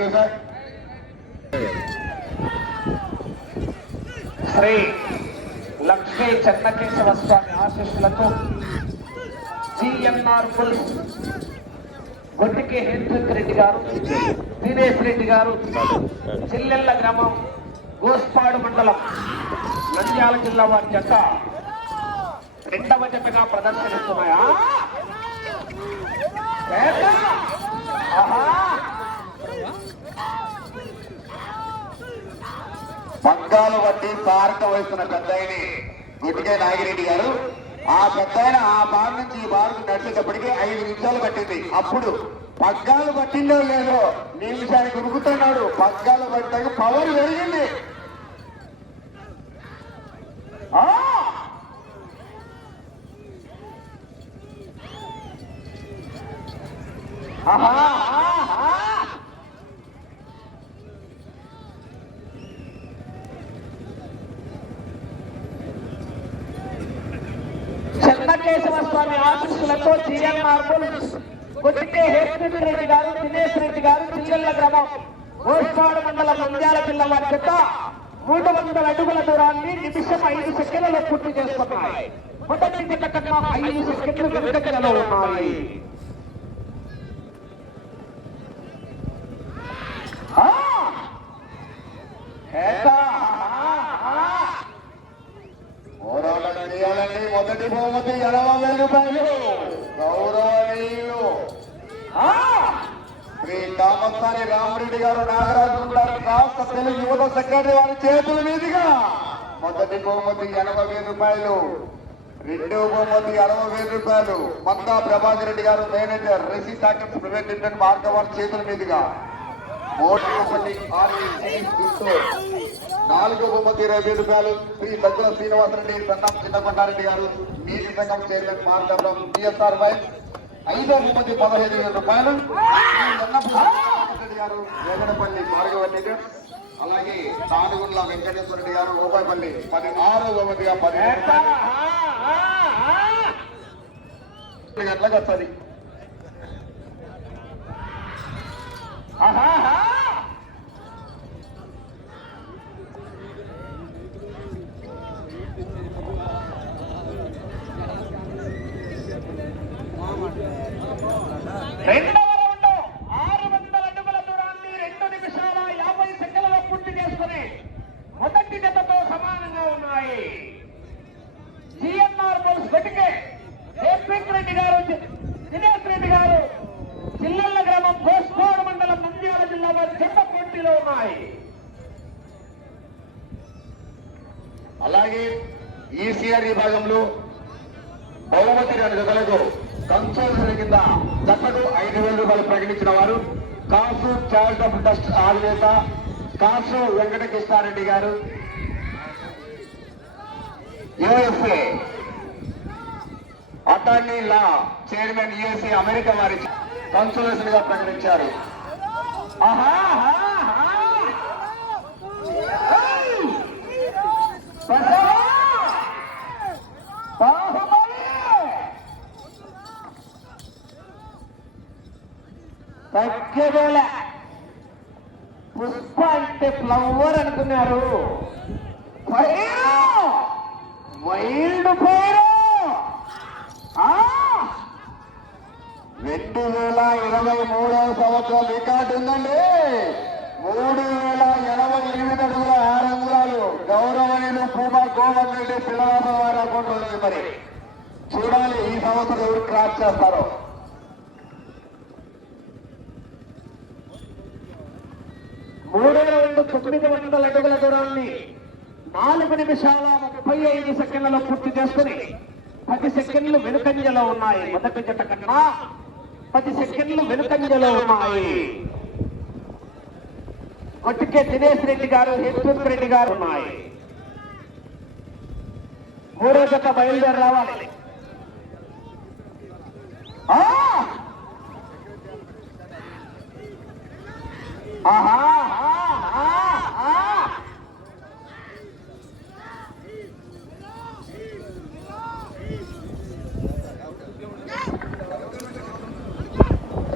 You sir Sri Lakshmi Chennakesava Swamy ఆశీస్సులతో GNR ఫుల్ గొట్టికి హేమచంద్ర రెడ్డి గారు దినేష్ రెడ్డి గారు చిల్లెల్ల గ్రామం గోస్పాడు మండలం నంద్యాల జిల్లా వారి జత రెండవ జతగా ప్రదర్శనిస్తున్నాయా ఏక! ఆహా! పగ్గాలు బట్టి తారక వయసున్న పెద్దాయని గుట్టికే నాగిరెడ్డి గారు. ఆ పెద్దాయన ఆ బార్ నుంచి ఈ బార్కు నడిచేటప్పటికీ ఐదు నిమిషాలు పట్టింది. అప్పుడు పగ్గాలు పట్టిందో లేదో నిమిషానికి ఉరుకుతున్నాడు పగ్గాలు పట్టాక పవర్ పెరిగింది. ఆహా! వెంకటేశ్వర స్వామి ఆశీస్సులతో జిఎన్ఆర్ పుల్స్ గొట్టికే హేమచంద్ర రెడ్డి గారు దినేష్ రెడ్డి గారు చిల్లెల్ల గ్రామం గోస్పాడు మండలం నంద్యాల జిల్లా వారి జత మూడు వందల అడుగుల దూరాన్ని నిమిషం ఐదు సెకండ్లలో పూర్తి చేస్తున్నాయి మొదటి జత కన్నా ఐదు సెకండ్లు వెనుకలో ఉన్నాయి ఆ! ఏకా! ఆ! పోరాటం చేయాలండి మొదటి బహుమతి ఎనభై వేల రూపాయలు గౌరవనీయులు ఆ! శ్రీ కామసాని రామరెడ్డి గారు నాగరాజు రాష్ట్ర తెలుగు యువత సెక్రటరీ వారి చేతుల మీదుగా మొదటి బహుమతి ఎనభై వేల రూపాయలు రెండవ బహుమతి అరవై వేల రూపాయలు మందా ప్రభాకర్ రెడ్డి గారు మేనేజర్ రెసి టాకర్స్ ప్రైవేట్ లిమిటెడ్ మార్గ వారి చేతుల మీదుగా మూడు బహుమతి నాలుగో బహుమతి ఇరవై వేల రూపాయలు శ్రీ దగ్గర శ్రీనివాసరెడ్డి సన్నం చిన్నకొండారెడ్డి గారు నీతి సంఘం చైర్మన్ మార్గం టిఎస్ఆర్ వై ఐదో బహుమతి పదహైదు వేల రూపాయలు. రెడ్డి గారు వేదనపల్లి భార్గవరెడ్డి గారు అలాగే తానుగుండ్ల వెంకటేశ్వర రెడ్డి గారు రూపాయపల్లి పది ఆరో బహుమతిగా పది గంటలకు వస్తుంది. ఆహా రెండవ రౌండ్ ఆరు వందల అడుగుల దూరాన్ని రెండు నిమిషాల యాభై సెకండ్లలో పూర్తి చేసుకుని మొదటి జతతో సమానంగా ఉన్నాయి జిఎన్ఆర్ బోల్స్ గట్టికే జయప్రీత్ రెడ్డి గారు దినేష్ రెడ్డి గారు చిల్లెల్ల గ్రామం కోస్కోడు మండలం నంద్యాల జిల్లా వారి జత పోటీలో ఉన్నాయి. అలాగే ఈసీఆర్ విభాగంలో బహుమతి రెండు జతలకు కన్సోల్ కింద జతకు ఐదు వేల రూపాయలు ప్రకటించిన వారు కాసు చారిటబుల్ ట్రస్ట్ ఆధినేత కాసు వెంకటకృష్ణారెడ్డి గారు. USA attorney law chairman USA America వారి కన్సోలేషన్గా ప్రకటించారు ఆహా! Bolsonaro! తొమ్మిది వందల అడుగుల దూరాన్ని నాలుగు నిమిషాల ముప్పై ఐదు సెకండ్లలో పూర్తి చేసుకుని పది సెకండ్లు వెనుకంజలో ఉన్నాయి. మొదటి జట కన్నా పది సెకండ్లు వెనుకంజలో ఉన్నాయి. కొట్టికే దినేష్ రెడ్డి గారు హేమచంద్ర రెడ్డి గారు ఉన్నాయి. మూడో జత బయలుదేరి రావాలి ఆ! ఆహా ఆహా, ఆహా.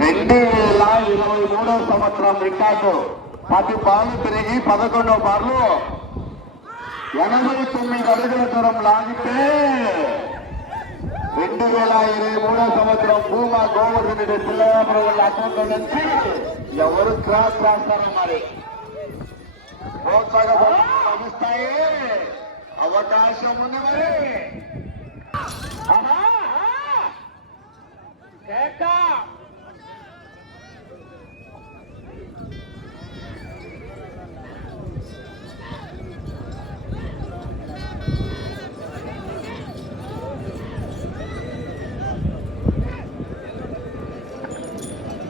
రెండు వేల ఇరవై మూడో సంవత్సరం రికార్డు పది బాలు తిరిగి పదకొండో బార్లు ఎనభై తొమ్మిది అడుగుల దూరం లాగితే రెండు వేల ఇరవై మూడో సంవత్సరం భూమా గోవర్ధన్ రెడ్డి పిల్లవాపురం అకౌంట్ నుంచి ఎవరు క్రాస్ రాస్తారో మరి? ప్రోత్సాహపడి అవకాశం ఉంది మరి. ఆహా, ఆహా. కేక.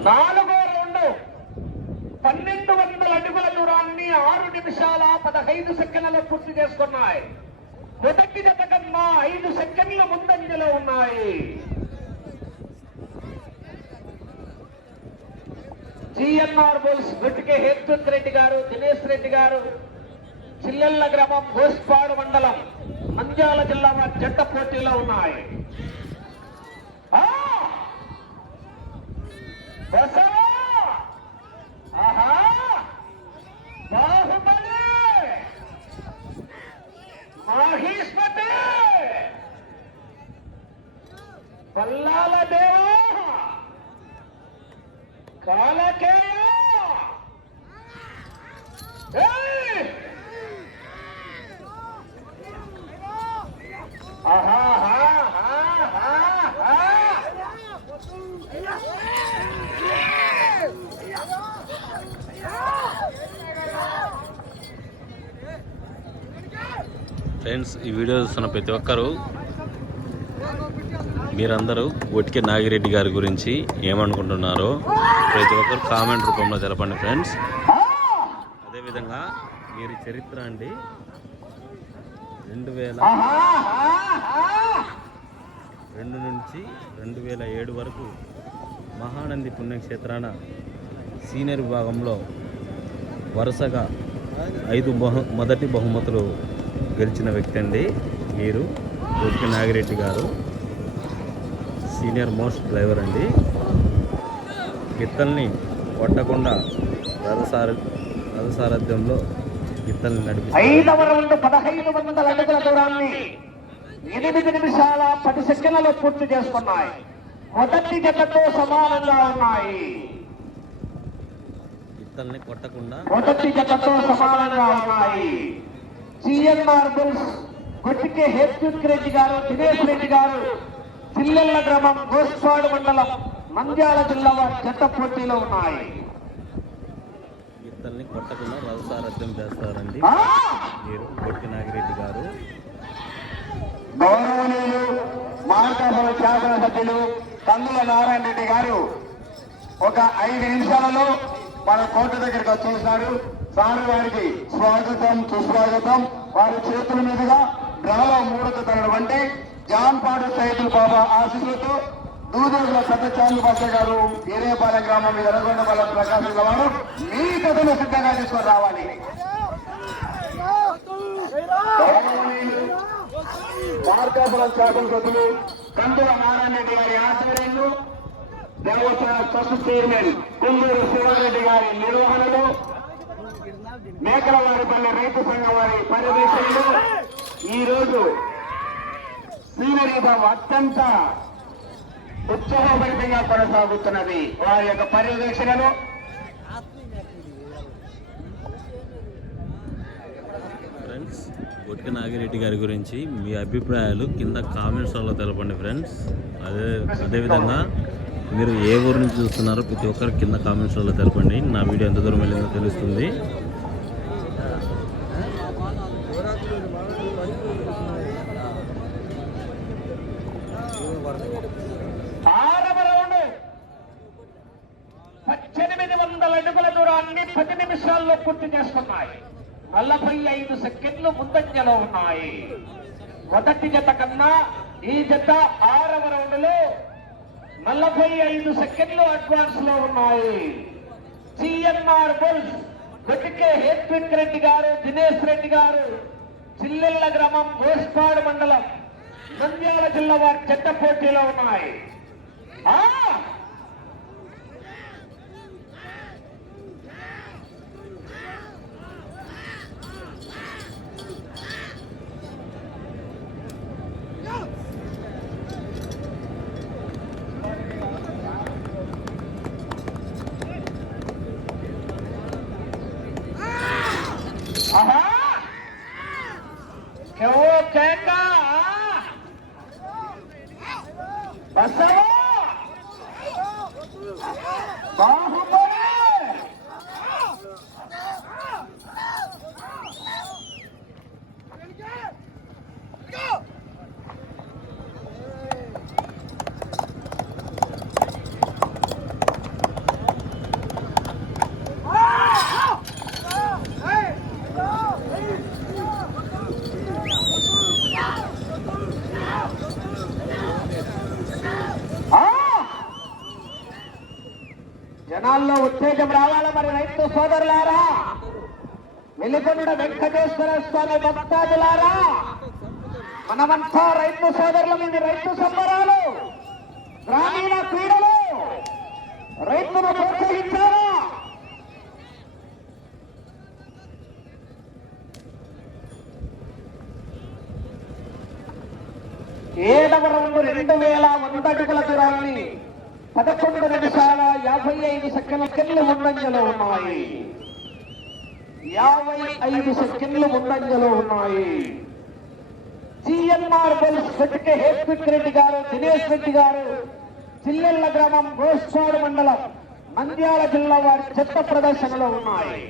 నాలుగో రౌండ్ పన్నెండు వందల అడుగుల దూరాన్ని ఆరు నిమిషాల పదహైదు పూర్తి చేసుకున్నాయి. మొదటి జత కన్నా ఐదు సెకండ్ల ముందంజలో ఉన్నాయి. జిఎన్ఆర్ బోల్స్ గొట్టికే హేతుత్ రెడ్డి గారు దినేష్ రెడ్డి గారు చిల్లెళ్ళ గ్రామం గోస్పాడు మండలం నంద్యాల జిల్లా జట్ట పోటీలో ఉన్నాయి. ఆహా! మహిష్మతి పల్లాల దేవా! కాలకేయ! ఆహా ఫ్రెండ్స్ ఈ వీడియో చూస్తున్న ప్రతి ఒక్కరూ మీరందరూ ఒటికే నాగిరెడ్డి గారి గురించి ఏమనుకుంటున్నారో ప్రతి ఒక్కరు కామెంట్ రూపంలో తెలపండి ఫ్రెండ్స్. అదేవిధంగా మీరు చరిత్ర అండి. రెండు వేల రెండు నుంచి రెండు వేల ఏడు వరకు మహానంది పుణ్యక్షేత్రాన సీనియర్ విభాగంలో వరుసగా ఐదు బహు మొదటి బహుమతులు గెలిచిన వ్యక్తి అండి. మీరు ఒట్టి నాగిరెడ్డి గారు. సీనియర్ మోస్ట్ డ్రైవర్ అండి. గిత్తల్ని కొట్టకుండా రథసార రథసారథ్యంలో గిత్తల్ని నడిపి ఎనిమిది నిమిషాల పది సెకండ్లలో పూర్తి చేసుకున్నాయి. మొదటి జతతో సమానంగా ఉన్నాయి. గిత్తల్ని కొట్టకుండా మొదటి జతతో సమానంగా ఉన్నాయి. సిఎన్ఆర్ బుల్స్ గుట్టికే హేత్యుత్ రెడ్డి గారు దినేష్ రెడ్డి గారు చిల్లెళ్ళ గ్రామం గోస్పాడు మండలం నంద్యాల జిల్లా జత పోటీలో ఉన్నాయి. గిత్తల్ని కొట్టకుండా చేస్తారండి. కొట్టి నాగిరెడ్డి గారు. గౌరవనీయులు మార్కాపురం శాసనసభ్యులు కందుల నారాయణ రెడ్డి గారు ఒక ఐదు నిమిషాలలో మన కోట దగ్గరికి వచ్చేసినారు. సార్ వారికి స్వాగతం సుస్వాగతం. వారి చేతుల మీదుగా డ్రాలో మూడత జాన్ పాడు సైదుల్ బాబా ఆశీస్సులతో దూదూరుల పెద్ద భాష గారు ఏరేపాలెం గ్రామం మీద ఎర్రగొండపాలెం ప్రకాశం వారు మీ కథను సిద్ధంగా తీసుకొని రావాలి. గౌరవనీయులు మార్కాపురం శాసనసభ్యులు కందుల నారాయణరెడ్డి గారి ఆధ్వర్యంలో దేవోత్సవ ట్రస్ట్ చైర్మన్ కుందూరు శివారెడ్డి గారి నిర్వహణలో మేకలవారిపల్లి రైతు సంఘం వారి పర్యవేక్షణలో ఈరోజు సీనరీ బాబు అత్యంత ఉత్సాహభరితంగా కొనసాగుతున్నది. వారి యొక్క పర్యవేక్షణలో ఫ్రెండ్స్ గొట్టిక నాగిరెడ్డి గారి గురించి మీ అభిప్రాయాలు కింద కామెంట్స్లో తెలపండి ఫ్రెండ్స్. అదే అదేవిధంగా మీరు ఏ ఊరు నుంచి చూస్తున్నారో ప్రతి ఒక్కరు కింద కామెంట్స్లో తెలపండి. నా వీడియో ఎంత దూరం వెళ్ళిందో తెలుస్తుంది ఆరవ రౌండ్ పద్దెనిమిది వందల అడుగుల దూరాన్ని పది నిమిషాల్లో పూర్తి చేసుకున్నాయి నలభై ఐదు సెకండ్లు ముందంజలో ఉన్నాయి మొదటి జత కన్నా ఈ జత ఆరవ రౌండ్లో నలభై ఐదు సెకండ్లు అడ్వాన్స్లో ఉన్నాయి. సిఎన్ఆర్ బుల్స్ గొట్టికే హేత్విక్ రెడ్డి గారు దినేష్ రెడ్డి గారు చిల్లెళ్ళ గ్రామం గోస్పాడు మండలం నంద్యాల జిల్లా వారి చెత్త పోటీలో ఉన్నాయి. Basta జనాల్లో ఉత్తేజం రావాలా మరి రైతు సోదరులారా. వెలుగొండ వెంకటేశ్వర స్వామి భక్తాదులారా. మనమంతా రైతు సోదరుల మీద రైతు సంబరాలు గ్రామీణ క్రీడలు రైతును ప్రోత్సహించారా ఏడవ రెండు రెండు వేల వంద అడుగుల దూరాన్ని పదకొండు నిమిషాల యాభై ఐదు సెకండ్లు ముందంజలో ఉన్నాయి. యాభై ఐదు సెకండ్లు ముందంజలో ఉన్నాయి. జిఎన్ఆర్ బుల్స్ వెతికే హేత్విక్ రెడ్డి గారు దినేష్ రెడ్డి గారు చిల్లెళ్ళ గ్రామం రోస్వాడు మండలం నంద్యాల జిల్లా వారి చెత్త ప్రదర్శనలో ఉన్నాయి.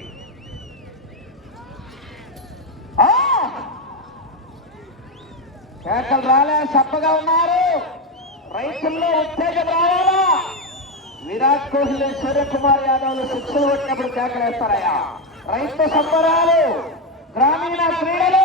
కేకలు రాలే సప్పగా ఉన్నారు. రైతుల్లో ఉత్తేజం రావాలా విరాట్ కోహ్లీ సూర్యకుమార్ యాదవ్లు శిక్షలు కొట్టినప్పుడు కేకలేస్తారయ్యా రైతు సంబరాలు గ్రామీణ క్రీడలు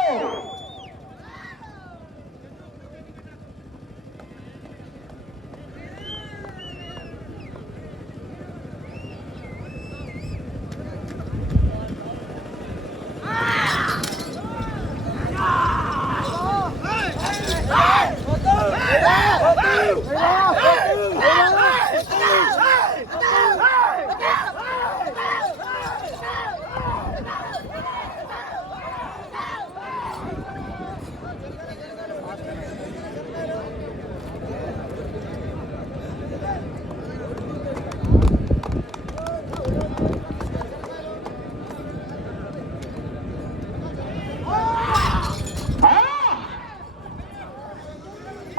ఆ!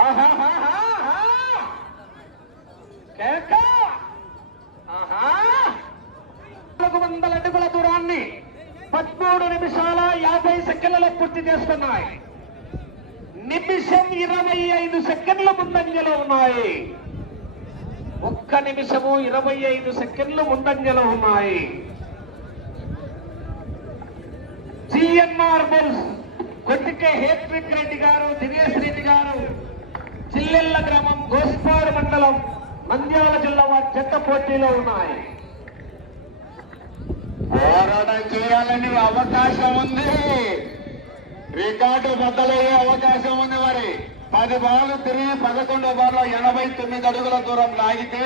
ఆహాహాహాహా! కేక! ఆహా! నాలుగు వందల అడుగుల దూరాన్ని పదమూడు నిమిషాల యాభై సెకండ్లలో పూర్తి చేస్తున్నాయి నిమిషం ఇరవై ఐదు సెకండ్ల ముందంజలో ఉన్నాయి. ఒక్క నిమిషము ఇరవై ఐదు సెకండ్లు ముందంజలో ఉన్నాయి. జిఎన్ఆర్ బుల్స్ కొట్టికే హేత్విక్ రెడ్డి గారు దినేష్ రెడ్డి గారు చిల్లెళ్ళ గ్రామం గోస్పాడు మండలం నంద్యాల జిల్లా వారి చెత్త పోటీలో ఉన్నాయి. పోరాటం చేయాలని అవకాశం ఉంది. రికార్డు బద్దలయ్యే అవకాశం ఉంది మరి. పది బాలు తిరిగి పదకొండో బార్లో ఎనభై తొమ్మిది అడుగుల దూరం లాగితే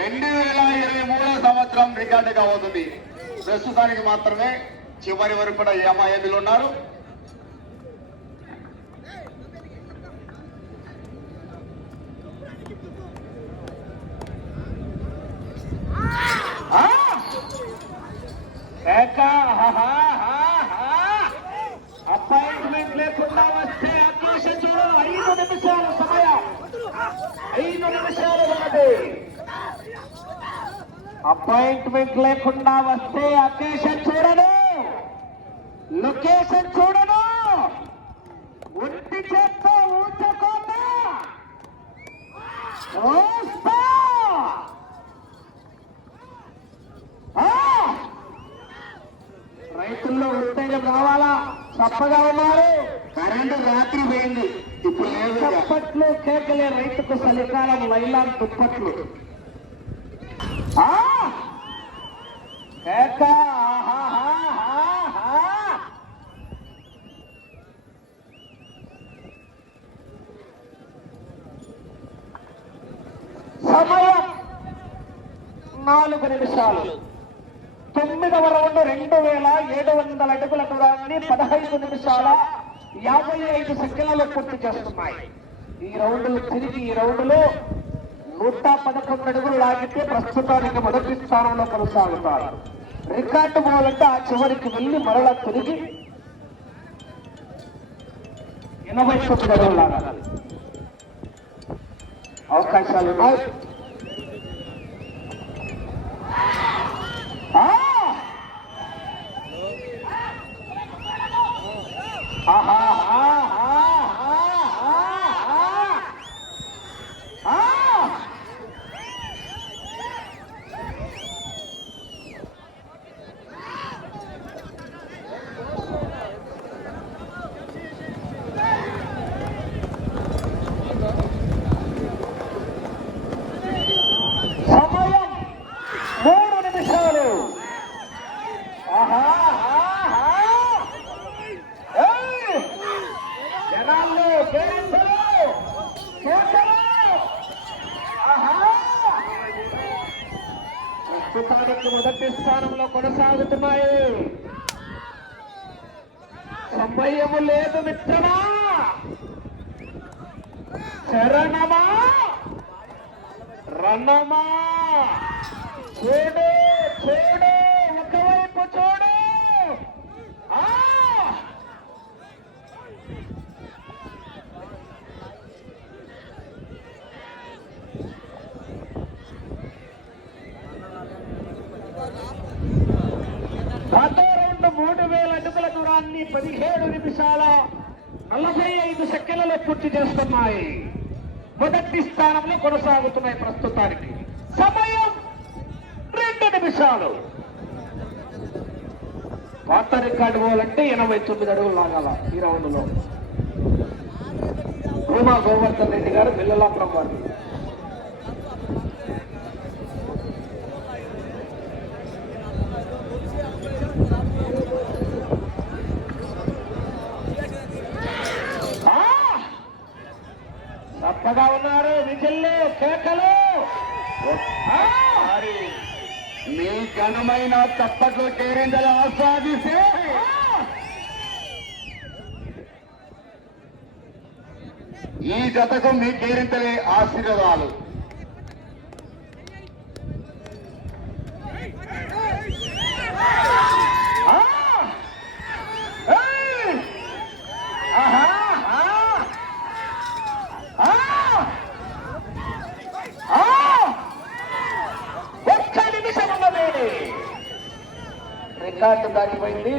రెండు వేల ఇరవై మూడో సంవత్సరం రికార్డుగా అవుతుంది. ప్రస్తుతానికి మాత్రమే చివరి వరకు కూడా ఏమాయదులు ఉన్నారు. అపాయింట్మెంట్ లేకుండా వస్తే నిమిషాల సమయం. ఐదు నిమిషాలు ఉన్నది. అపాయింట్మెంట్ లేకుండా వస్తే అకేషన్ చూడను లొకేషన్ చూడను ఒంటి చేత్తో ఊచకోట రైతుల్లో ఉత్తేజం రావాలా? తప్పగా ఉన్నారు. కరెంటు రాత్రి పోయింది. దుప్పట్లు కేకలే రైతుకు చలికాలం లైలాన్ దుప్పట్లు! కేక! సమయం నాలుగు నిమిషాలు తొమ్మిదవ రౌండ్ రెండు వేల ఏడు వందల అడుగుల దూరాన్ని పదహైదు నిమిషాల యాభై ఐదు సెకండ్లలో పూర్తి చేస్తున్నాయి. ఈ రౌండ్లు తిరిగి ఈ రౌండ్లో నూట పదకొండు అడుగులు లాగితే ప్రస్తుతానికి మొదటి స్థానంలో కొనసాగుతారు రికార్డు పోవాలంటే ఆ చివరికి వెళ్ళి మరలా తిరిగి ఎనభై తొమ్మిది అడుగులు లాగాలి. అవకాశాలు ఉన్నాయి ఆ! ఆహా, ఆహా, ఆహా, ఆహా. ఆ! సమయం మూడు నిమిషాలు ఆహా, ఆహా. ఏయ్! జనాల్లో కేరింతలు, కేకలు. ఆహా. ప్రస్తుతానికి మొదటి స్థానంలో కొనసాగుతున్నాయి సమయము లేదు మిత్రమా శరణమా రణమా చూడు చూడు ఒకవైపు చూడు ఆ! గత రౌండ్ మూడు వేల అడుగుల దూరాన్ని పదిహేడు నిమిషాల నలభై ఐదు సెకండ్లలో పూర్తి చేస్తున్నాయి. మొదటి స్థానంలో కొనసాగుతున్నాయి ప్రస్తుతానికి. సమయం రెండు నిమిషాలు. కొత్త రికార్డు పోవాలంటే ఎనభై తొమ్మిది అడుగులు లాగాల ఈ రౌండ్లో భూమా గోవర్ధన్ రెడ్డి గారు పిల్లల వారు. చక్కగా ఉన్నారు విజిల్లు కేకలు మీ ఘనమైన తప్పట్లు కేరిందలు ఆస్వాదిస్తే ఈ జతకు మీ కేరింతలే ఆశీర్వాదాలు Yeah! ఏయ్! ఆహా! ఆ! ఆ! ఆ! ఒక్క నిమిషం ఉన్నది రికార్డు దాటిపోయింది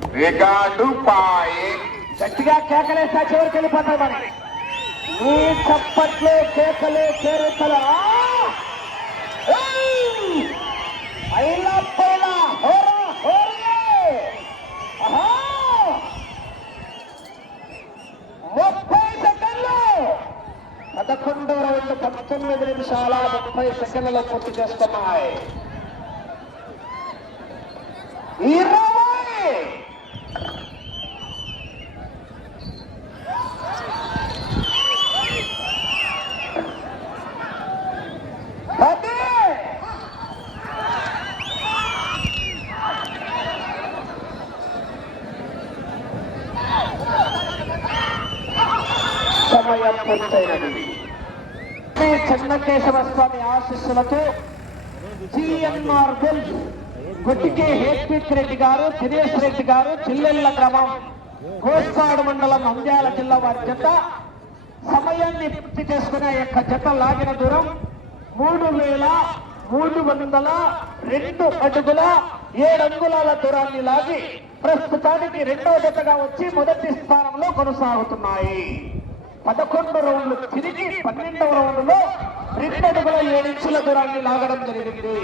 రికార్డు పాయే గట్టిగా కేకలేస్తా చివరికి వెళ్ళిపోతాయి మరి. నీ చప్పట్లు కేకలు కేరింతలు ఆ! ఏయ్! ఐలా పైలా ముప్పై సెకండ్లు! పదకొండు రౌండ్ పంతొమ్మిది నిమిషాల ముప్పై సెకండ్లలో పూర్తి చేస్తున్నాయి ఇరవై పది సమయం జరిగినది శ్రీ చెన్నకేశవ స్వామి ఆశీస్సులతో జిఎన్ఆర్ బుల్ గుట్టికే హేత్విక్ రెడ్డి గారు దినేష్ రెడ్డి గారు చిల్లెళ్ళ గ్రామం కోస్తాడు మండలం నంద్యాల జిల్లా వారి జత సమయాన్ని పూర్తి చేసుకునే యొక్క జత లాగిన దూరం మూడు వేల మూడు వందల రెండు అడుగుల ఏడు అంగుళాల దూరాన్ని లాగి ప్రస్తుతానికి రెండో జతగా వచ్చి మొదటి స్థానంలో కొనసాగుతున్నాయి. పదకొండు రౌండ్లు తిరిగి పన్నెండవ రౌండ్లో రెండు అడుగుల ఏడు ఇంచుల దూరాన్ని లాగడం జరిగింది.